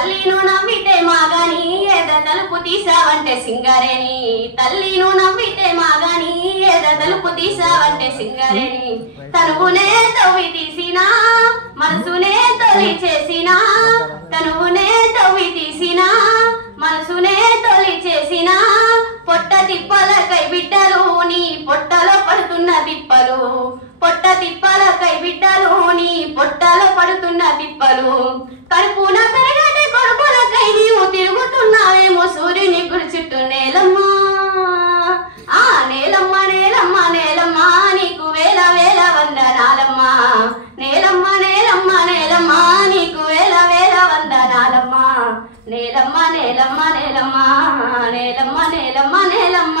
తల్లిను నవ్వితే మాగాని ఏద తలుపు తీసావంటే సింగారేని తల్లిను నవ్వితే మాగాని ఏద తలుపు తీసావంటే సింగారేని తనువునే తవ్వి తీసినా మనసునే తొలి చేసినా తనువునే తవ్వి తీసినా మనసునే తొలి చేసినా పొట్ట తిప్పలకై బిడ్డలు నీ పొట్టలో పడుతున్న తిప్పలు పొట్ట తిప్పలకై బిడ్డలు నీ పొట్టలో పడుతున్న తిప్పలు కడుపున పెరగటి కొడుకులకై నీవు తిరుగుతున్నావేమో సూర్యుని గుడి చుట్టూ నేలమ్మా ఆ నేలమ్మ నేలమ్మ నేలమ్మ నీకు వేల వేల వందనాలమ్మా నేలమ్మ నేలమ్మ నేలమ్మ నీకు వేల వేల వందనాలమ్మా నేలమ్మ నేలమ్మ నేలమ్మ నేలమ్మ నేలమ్మ నేలమ్మ